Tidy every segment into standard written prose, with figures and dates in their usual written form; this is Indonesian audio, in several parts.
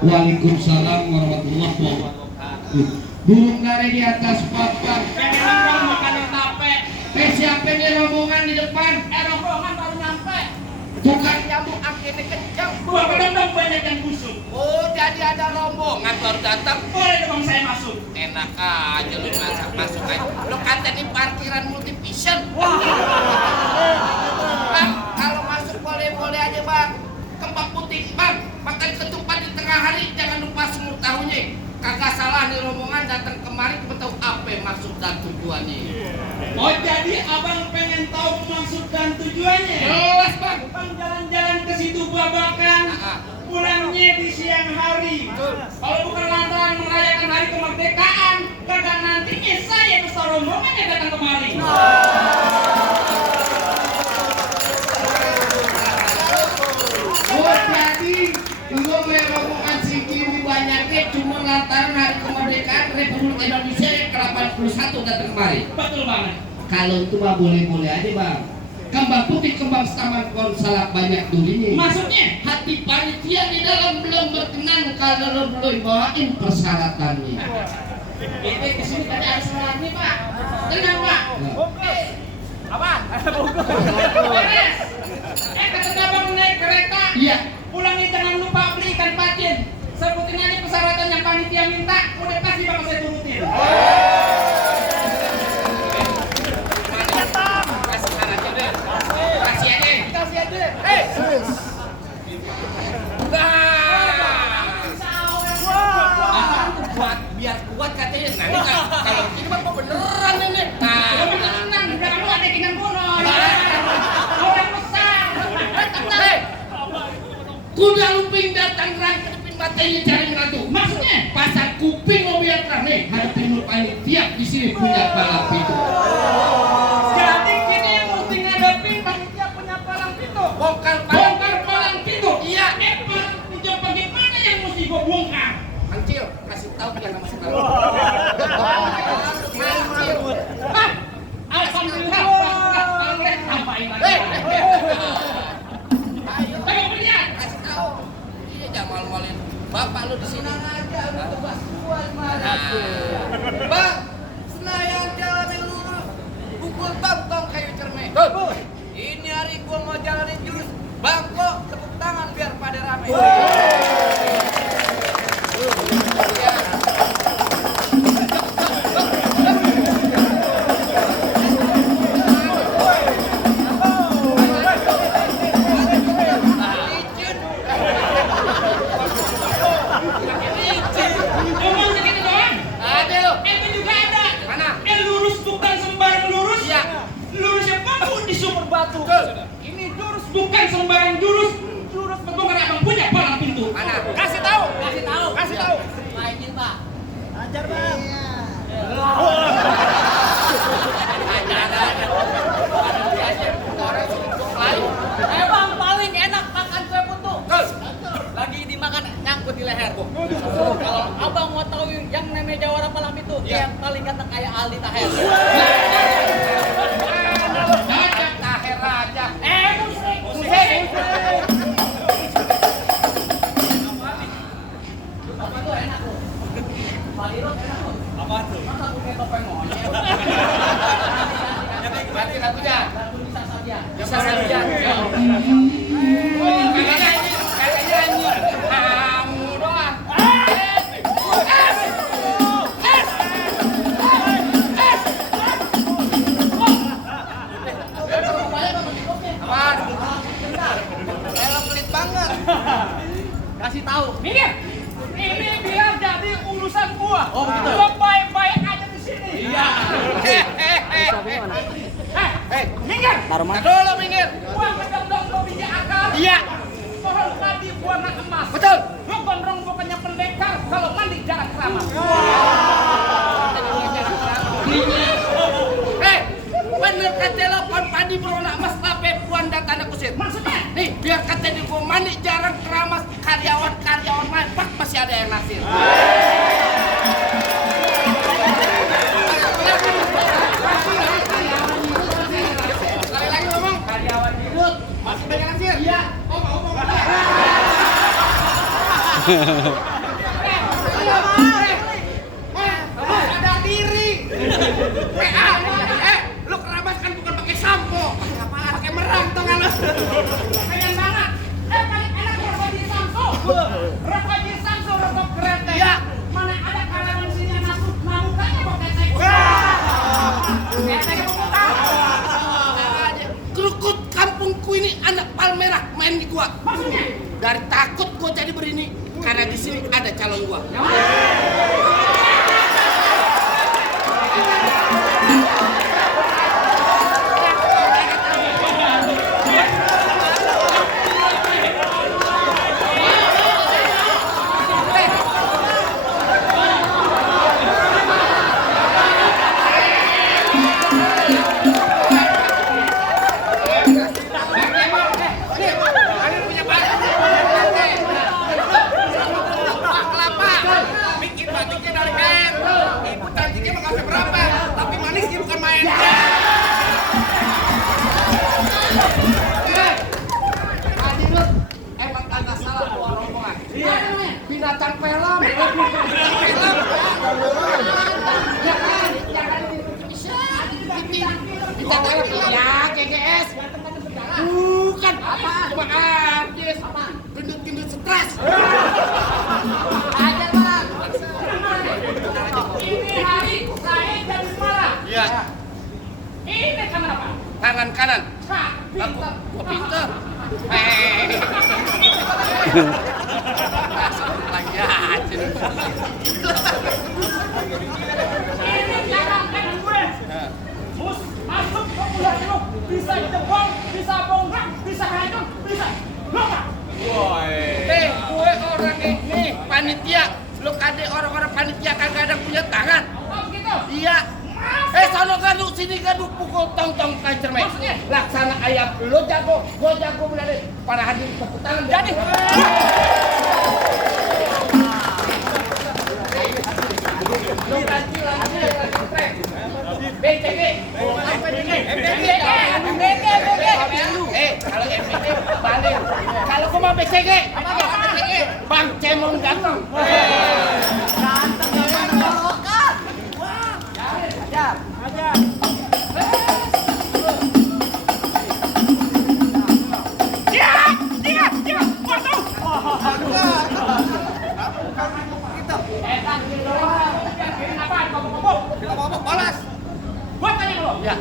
Waalaikumsalam warahmatullahi wabarakatuh. Burung dari di atas papan. Jangan makan tape. Siapa nih rombongan di depan? Rombongan baru nyampe. Bukan nyamuk akhirnya kencang. Gua kadang banyak yang busuk. Oh, jadi ada rombongan baru datang. Boleh dong saya masuk. Enak aja lu masuk aja. Lu kata di parkiran multivision. Bang, kalau masuk boleh-boleh aja bang. Kembang putih bang, makan ketupat di tengah hari jangan lupa semur tahunya. Kagak salah nih rombongan datang kemari tahu apa maksud dan tujuannya. Oh jadi abang pengen tahu maksud dan tujuannya? Jelas bang. Bang jalan-jalan ke situ babakan. Pulangnya di siang hari. Kalau bukan lantaran merayakan hari kemerdekaan, kagak nantinya saya besar rombongan yang datang kemari. Oh jadi lu merombongan segitu banyaknya cuma lantaran hari kemerdekaan Republik Indonesia yang ke-81 datang kemari. Betul banget. Kalau itu mah boleh-boleh aja bang. Kembang putih, kembang taman pohon salak banyak durinya. Maksudnya? Hati panitia di dalam belum berkenan kalau belum bawain persyaratannya. Ini kesini tadi ada syaratnya pak. Tenang pak. Apa? Beres. Kata abang naik kereta. Iya. Pulangnya jangan lupa beli ikan patin. Sebutin aja persyaratan yang panitia minta. Udah pasti bakal saya turutin. Biar kuat katanya. Nah, kalau ini mah kok beneran ini. Nah, Tenang, udah kamu ada ikan gunung. Orang besar. hei, kuda lumping datang ngerangkepin matanya cari ngerantu. Maksudnya? Pasang kuping mau biar terang nih. Hadapin lu panitia di sini punya balap itu. Jadi kita yang mesti ngadepin panitia punya palang pintu. Bongkar Palang pintu. Iya. Palang pintu bagaimana yang mesti gua bongkar? Mancil, kasih tahu dia nama saudara. Hah? Alhamdulillah. Tambahin lagi. Ayo lihat. Kasih tahu. Iya jangan malu-maluin bapak lu di sini. Aja lu tebas kuat Bang, Senayan jalanin lurus. Pukul tong kayu cermin. Ini hari gua mau jalanin jurus. Bangko tepuk tangan biar pada rame. Ngomong segitu doang. Ada lu. Itu juga ada. Mana? Lurus bukan sembarang lurus. Iya. Lurusnya bangun di sumber batu. Betul. Ini lurus bukan sembarang jurus. Lurus membongkar abang punya palang pintu. Mana? Kasih tahu. Kasih tahu. Kasih tahu. Mainin pak. Ajar bang. Emang paling enak makan kue putu. Lagi dimakan nyangkut di leher. Kalau abang mau tahu yang namanya jawara palang itu, dia yang paling ganteng kayak Aldi Taher. Taher aja. Musik. Apa tuh enak tuh? Balirot enak tuh. Apa tuh? Masa pakai topeng monyet. Berarti lagunya. Lagu bisa saja. Bisa saja. Katanya ini kamu doang. Apaan? Lo pelit banget. Kasih tahu. Minggir. Ini biar jadi urusan gua. Oh, begitu. Lo baik-baik aja di sini. Iya. Minggir. Dulu minggir. Gua ngedong-dong lo biji akal. Iya. Pohon tadi warna emas. Betul. Lo gondrong bukannya pendekar. Kalau mandi jarang keramas. Bener kata lo pohon padi berwarna emas tapi puan datanya kusir. Maksudnya? Nih biar kata di gua mandi jarang keramas karyawan main pak masih ada yang naksir. Sekali lagi ngomong. Karyawan hidup. Masih banyak naksir. Iya. Ngomong. Sadar diri. Lu keramas kan bukan pakai sampo, pakai merang tau gak lu? Keren banget. Paling enak rokok di Samsu. Rokok di Samsu, rokok keren deh. Iya. Mana ada karyawan sini yang masuk, mukanya kok ketek. Keteknya pemuda. Kerukut kampungku ini anak palmerah main di gua. Maksudnya? Dari takut gua jadi berini karena di sini ada calon gua. Bikin batiknya dari kain. Ibu cantiknya mah kasih berapa, tapi manisnya bukan main. Tadi lu emang kagak salah tuh rombongan. Binatang film. Binatang film. Ya, GGS. Bukan. Cuma artis. Gendut-gendut stres. Ajar bang. Ini hari saya dan Semarang. Iya. Ini kamera apa? Tangan kanan. Kak, Aku, gua pinter. Lagi aja. ini tangan kanan gue. Mus masuk ke ular lu, bisa jebol, bisa bongkar, bisa hancur, bisa lompat. Gue orang ini panitia. Lu kade orang-orang panitia kagak ada punya tangan. Oh begitu? Iya. Sono gaduk sini gaduk pukul tong-tong cermek. Maksudnya? Laksana ayam. Lu jago, gua jago berani. Para hadirin tepuk tangan. Jadi. Lu ganti lagi. BCG. Apa ini? Kalau MBG balik. Kalau gua mau BCG. Apa BCG? Bang Cemong ganteng. Bolas. Gua tanya lu, Ya.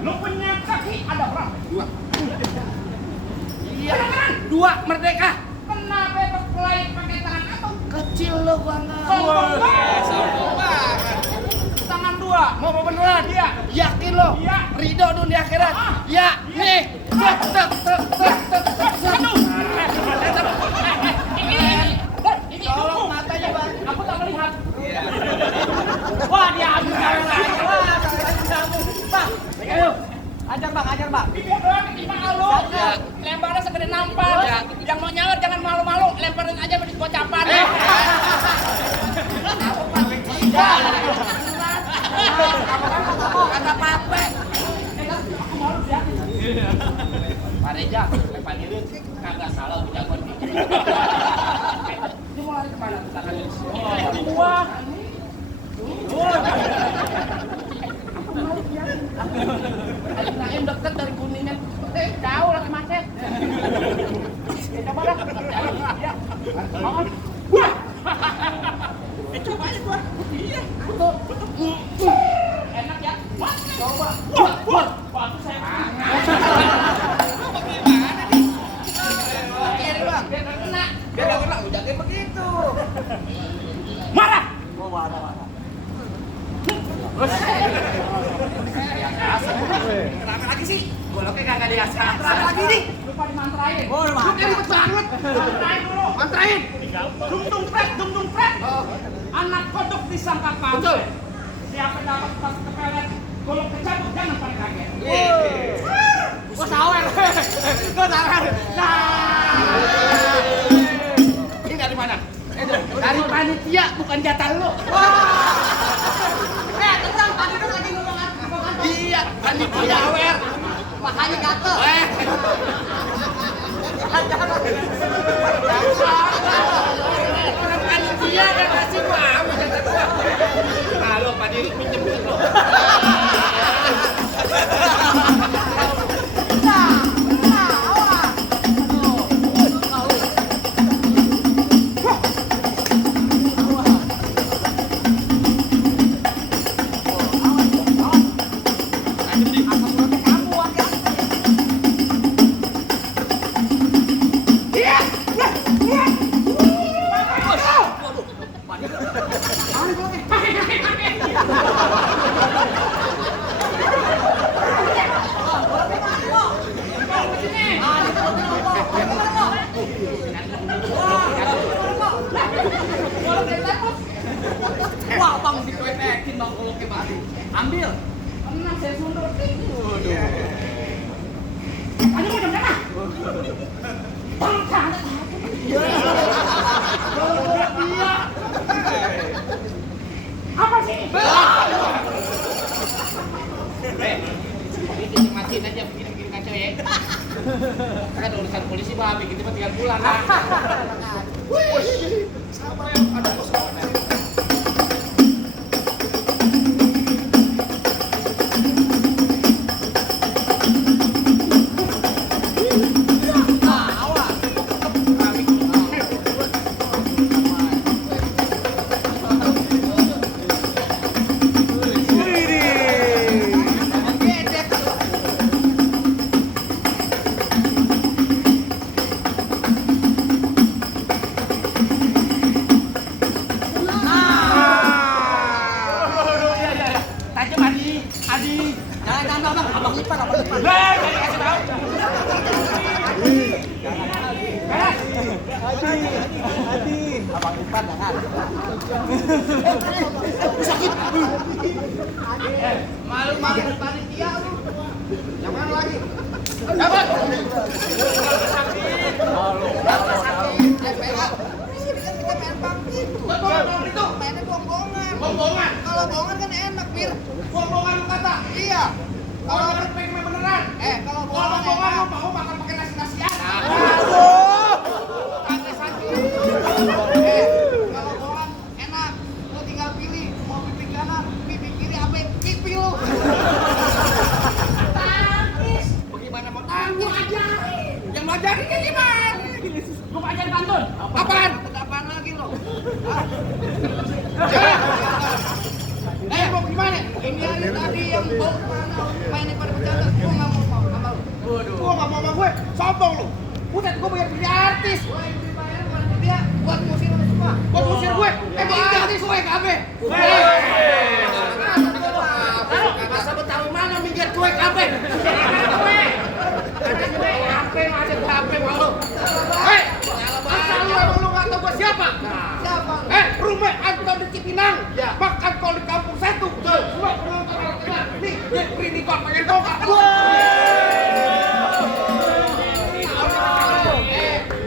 lu punya kaki ada berapa? Dua. Iya. Dua merdeka. Kenapa berkelahi pakai tangan atau Kecil lo banget. sombong banget? Tangan dua. Mau beneran? Iya. Yakin lo? Iya. Ridho dunia akhirat. Ya. Nih. Tek tek tek tek tek tek. Aduh. Ini dukung. Matanya bang. Aku tak melihat. Wah, dia ambil cara lain. Bang, ayo. Ajar bang, ajar bang. Dia doang ketimpa lu. Ya. Lemparnya segede nampar. Ya. Yang mau nyawer jangan malu-malu, lemparin aja di gocapan. Kata pape. Pak Reja, Pak Dirut, kagak salah udah jagoan nih. Dia mau lari kemana tuh tangannya? Wah. Naim deket dari Kuningan. Jauh lagi macet. Coba dah. Ya. Mau. Wah. Coba aja gua. Iya. Betul. Enak ya. Wah. Coba. Wah. Wah. Bagus saya. Bagaimana nih? Biar bang. Biar nggak kena. Biar gak kena, lu jagain begitu. Marah. Oh, marah. Kenapa lagi sih? Goloknya kagak diasah. Kenapa lagi nih? Lupa dimantrain. Oh, Lu mantap. ribet banget. Mantrain dulu. Mantrain. Dung dung pret. Oh. Anak kodok disangka kamu. Betul. Siapa dapat tas kepelet, golok kecabut jangan pada kaget. Gua sawer. Gua sawer. Ini dari mana? Dari panitia, bukan jatah lu. Tenang, tadi kan lagi ngomong. Iya, panitia awer. Makanya gatel. Wah, bang dikwetekin bang kalau ke mati. Ambil. Tenang, saya sundur. Ayo macam mana? Bangsa. Apa sih? Ini matiin aja begini-begini kacau ya. Kan urusan polisi mah begitu mah tinggal pulang kan. Siapa yang ada kosong? Jangan, bang. Abang lipat. Abang lipat, jangan. Sakit. Malu-malu panitia lu. Jangan lagi. Dapat. Sakit. Di sini kan kita main bang gitu. Betul, bang itu. Mainnya bohong-bohongan. Bohong-bohongan. Kalau bohongan kan enak, Bir. Bohong-bohongan lu kata. Iya. Kalau pengen main beneran. Kalau bohongan lu mau makan pakai nasi-nasian. Kagak sakit. Kalau bohongan enak. Lu tinggal pilih mau pipi kanan, pipi kiri apa pipi lu. Tangkis. Bagaimana mau tangkis? Ajarin. Yang mau ajarin kan gimana? Gua ajarin pantun. Apaan? Apaan lagi lo? Mau gimana? Ini hari tadi yang bau mana? Mainnya pada bercanda. Gua nggak mau sama lu. Gua nggak mau sama gue. Sombong lu. Buset, gua bayar jadi artis. Gua yang dibayar bukan dia. Buat musir lu semua. Buat musir gue. Ini artis gue kabe. Masa Betawi mana minggir gue kabe? Ada HP malu. Hei, asal lu emang lu nggak tahu gua siapa? Siapa? Rumah Anton di Cipinang. Makan kol di kampung satu. Semua penonton orang nih, ini kok pengen dongkak.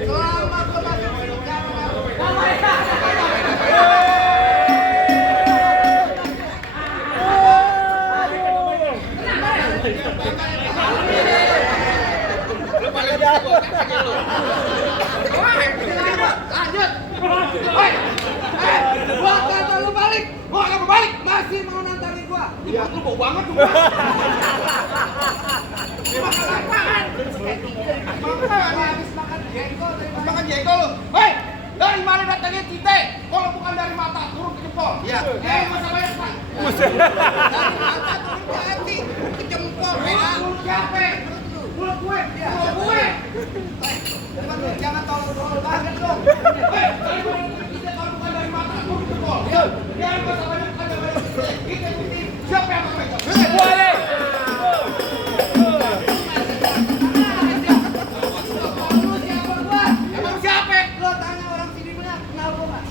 Selama gua masuk lanjut. Gua kata lu balik. Gua enggak mau balik. Masih mau nantarin gua. Iya, lu bau banget tuh. Makan apaan? Makan habis makan jengkol. Makan jengkol lu. Hei, dari mana datangnya tite? Kalau bukan dari mata, turun ke jempol. Iya. Masa banyak, Pak. Dari mata turun ke hati, ke jempol. Mulut siapa? Mulut gue. Mulut gue. Jangan tolong banget dong. Hei, kalau bukan dari mata, turun ke jempol. Iya. Biar masa banyak, ada banyak. Kita ikuti. Siapa yang mau pegang? Boleh. Emang siapa? Lo tanya orang sini benar, kenal gue nggak?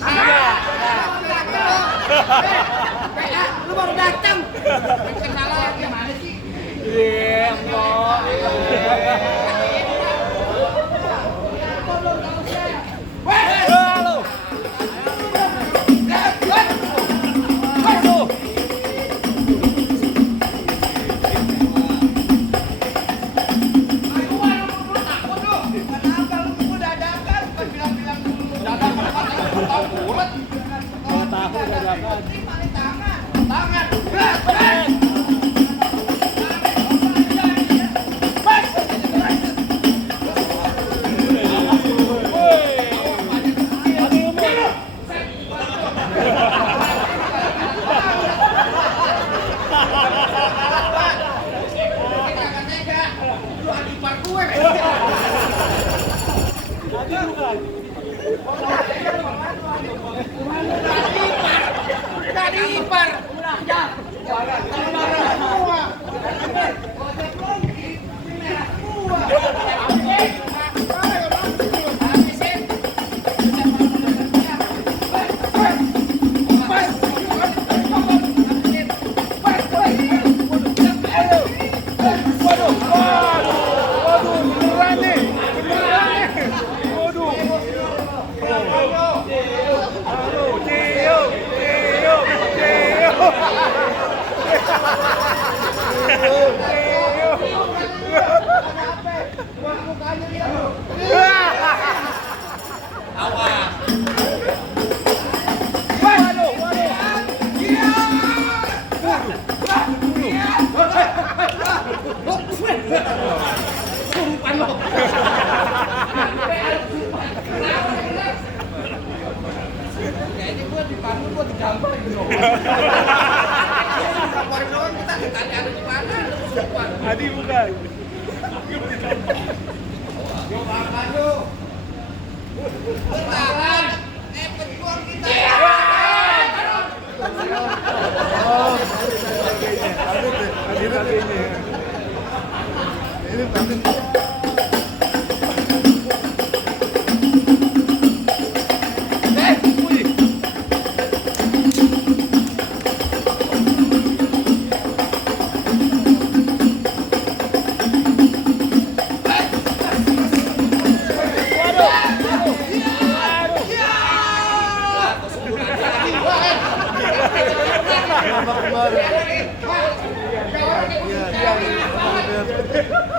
Lu baru datang. Kenalan gimana sih? Iya, kejar. Kayaknya gua dipanggil gua digambar gitu. Gambar doang kita tanya ada di mana? Adi bukan. Yuk makan yuk. Bertahan. Pejuang kita. Adi kakeknya. Ini kakeknya.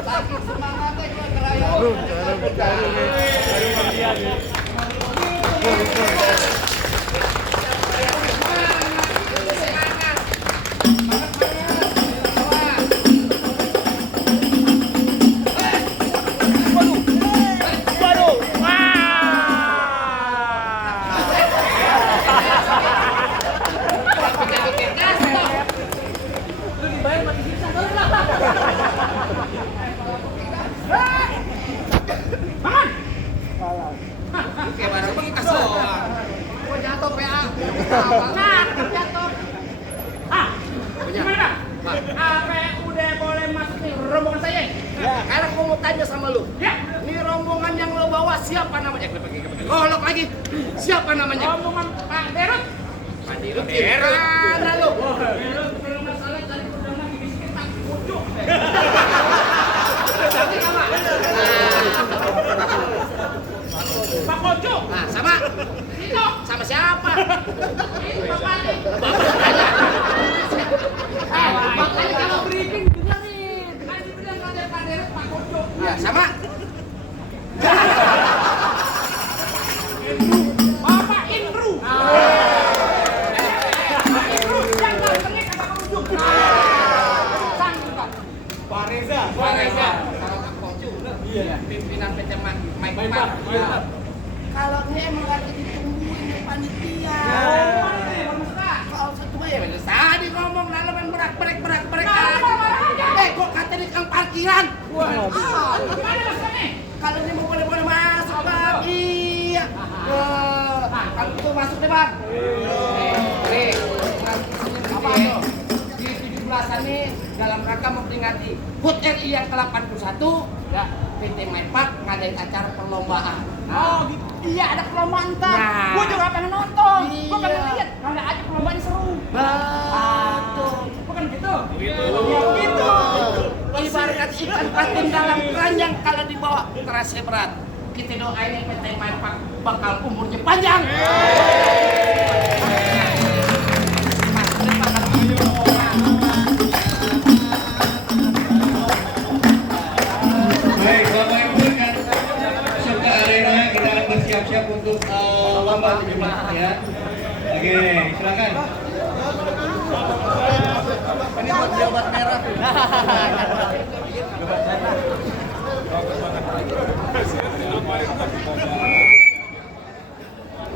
Saking semangatnya gua keraya. Oke, baru pergi ke soal. Gua jatuh PA. Nah, jatuh. Ah, gimana? Apa udah boleh masuk nih rombongan saya? Sekarang gua mau tanya sama lu. Ya, Ini rombongan yang lo bawa siapa namanya? Golok lagi. Siapa namanya? rombongan Pak Derut. Pak Dirut. Mana lu? Derut, belum masalah tadi udah lagi miskin tak pucuk. Pak Kojo, Nah, sama. Tino, Sama siapa? ini bapaknya. Makanya kalau briefing dengerin. Kan dibilang ada Pak Derut, Pak Kojo. Ya, sama. Bapak Indru. Indru yang gantengnya kata Pak Ujung. Sang juga. Pak Reza. Pak Reza. Kalau Kak Kocu. Iya. Pimpinan PT Mike Park. Iya. Kalau ini emang lagi ditungguin di panitia. Kalau satu ya bener. Tadi ngomong dalaman berak. Kok kata di kang parkiran. Mana maksudnya? Kalau ini mau boleh masuk, Bang. Iya. Kalau itu masuk deh, Bang. Nih, apa tuh? Di 17-an nih dalam rangka memperingati HUT RI yang ke-81, ya, PT Mike Park ngadain acara perlombaan. Oh, gitu. Iya ada perlombaan ntar. Nah. Gua juga pengen nonton. Gua Iya. pengen lihat. Ada aja perlombaan seru. Betul. Bukan gitu? Gitu. Ya, gitu. Ibarat ikan patin dalam keranjang kalau dibawa terasa berat. Kita doain yang PT Mike Park bakal umurnya panjang. Baik, Bapak Ibu dan peserta arena kita akan bersiap-siap untuk lomba 17 ya. Oke, silakan. Ini buat dia obat merah.